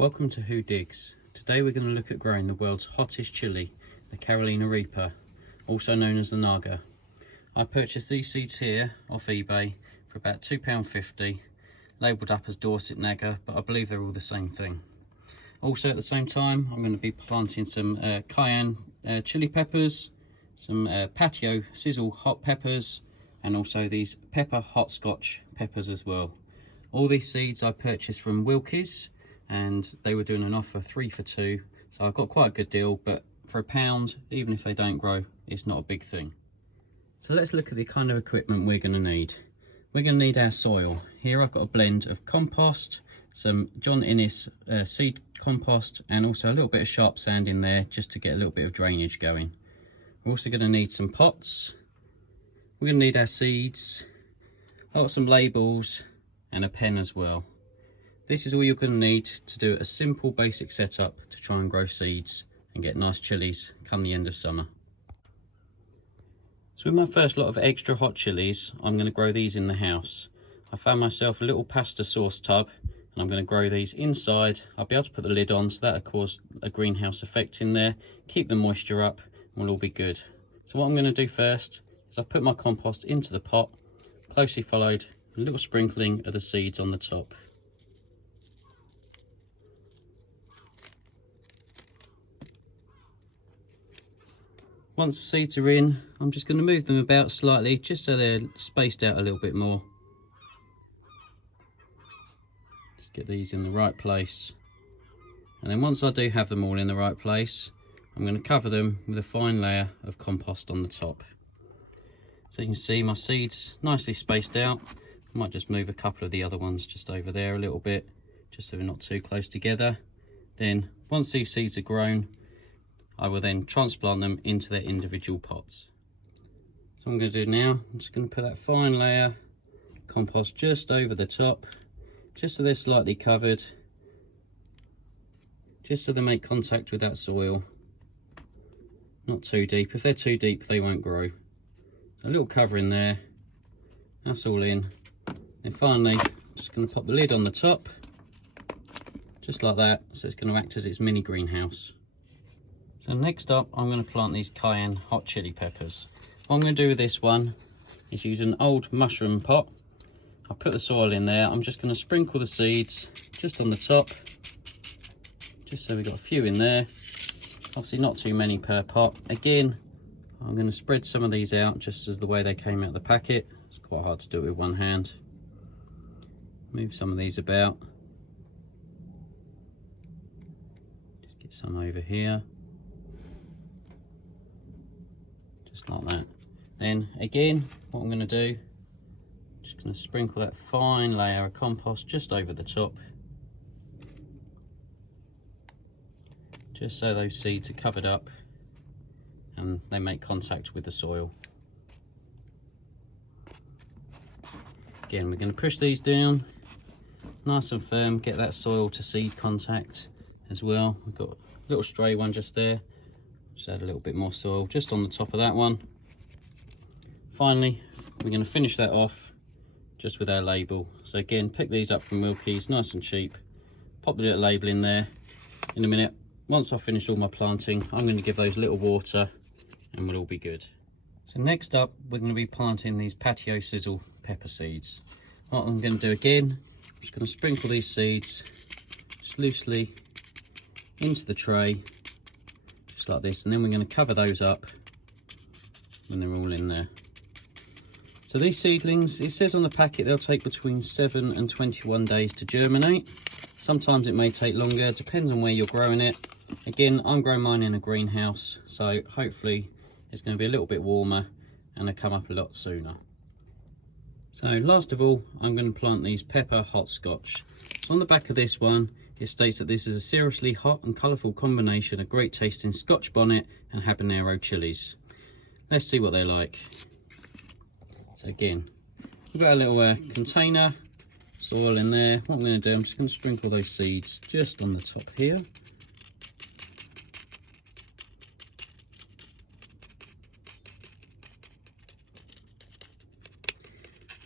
Welcome to Who Digs. Today we're going to look at growing the world's hottest chilli, the Carolina Reaper, also known as the Naga. I purchased these seeds here off eBay for about £2.50, labelled up as Dorset Naga, but I believe they're all the same thing. Also at the same time I'm going to be planting some cayenne chili peppers, some patio sizzle hot peppers, and also these pepper hopscotch peppers as well. All these seeds I purchased from Wilkie's, and they were doing an offer 3 for 2, so I got quite a good deal, but for £1, even if they don't grow, it's not a big thing. So let's look at the kind of equipment we're going to need. We're going to need our soil. Here I've got a blend of compost, some John Innes seed compost, and also a little bit of sharp sand in there just to get a little bit of drainage going. We're also going to need some pots. We're going to need our seeds. I've got some labels and a pen as well. This is all you're going to need to do a simple basic setup to try and grow seeds and get nice chilies come the end of summer. So with my first lot of extra hot chilies, I'm going to grow these in the house. I found myself a little pasta sauce tub and I'm going to grow these inside. I'll be able to put the lid on, so that'll cause a greenhouse effect in there, keep the moisture up, and we'll all be good. So what I'm going to do first is I've put my compost into the pot, closely followed a little sprinkling of the seeds on the top. Once the seeds are in, I'm just going to move them about slightly, just so they're spaced out a little bit more. Just get these in the right place. And then once I do have them all in the right place, I'm going to cover them with a fine layer of compost on the top. So you can see my seeds nicely spaced out. I might just move a couple of the other ones just over there a little bit, just so they're not too close together. Then once these seeds are grown, I will then transplant them into their individual pots. So what I'm going to do now, I'm just going to put that fine layer of compost just over the top, just so they're slightly covered, just so they make contact with that soil. Not too deep. If they're too deep, they won't grow. So a little cover in there, that's all in. And finally, just going to pop the lid on the top, just like that, so it's going to act as its mini greenhouse. So next up, I'm going to plant these cayenne hot chili peppers. What I'm going to do with this one is use an old mushroom pot. I'll put the soil in there. I'm just going to sprinkle the seeds just on the top, just so we've got a few in there. Obviously not too many per pot. Again, I'm going to spread some of these out just as the way they came out of the packet. It's quite hard to do it with one hand. Move some of these about. Just get some over here. Just like that. Then again, what I'm going to do, just going to sprinkle that fine layer of compost just over the top, just so those seeds are covered up and they make contact with the soil. Again, we're going to push these down nice and firm, get that soil to seed contact as well. We've got a little stray one just there. Just add a little bit more soil just on the top of that one. Finally, we're going to finish that off just with our label. So again, pick these up from Wilkie's, nice and cheap. Pop the little label in there. In a minute, once I've finished all my planting, I'm going to give those a little water and we'll all be good. So next up, we're going to be planting these patio sizzle pepper seeds. What I'm going to do again, I'm just going to sprinkle these seeds just loosely into the tray, just like this, and then we're going to cover those up when they're all in there. So these seedlings, it says on the packet they'll take between 7 and 21 days to germinate. Sometimes it may take longer, depends on where you're growing it. Again, I'm growing mine in a greenhouse, so hopefully it's going to be a little bit warmer and they'll come up a lot sooner. So last of all, I'm going to plant these pepper hopscotch. So on the back of this one, it states that this is a seriously hot and colourful combination of great tasting Scotch bonnet and habanero chilies. Let's see what they're like. So again, we've got a little container, soil in there. What I'm going to do, I'm just going to sprinkle those seeds just on the top here.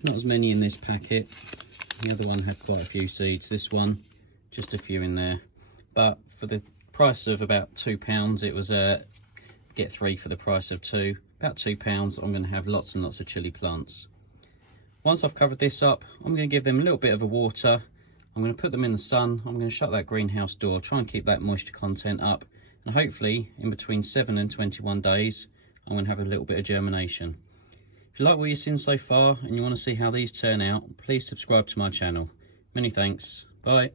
Not as many in this packet. The other one had quite a few seeds. This one, just a few in there. but for the price of about £2, it was get 3 for the price of 2. About £2, I'm going to have lots and lots of chilli plants. Once I've covered this up, I'm going to give them a little bit of a water. I'm going to put them in the sun. I'm going to shut that greenhouse door, try and keep that moisture content up, and hopefully in between 7 and 21 days I'm going to have a little bit of germination. If you like what you've seen so far and you want to see how these turn out, please subscribe to my channel. Many thanks. Bye.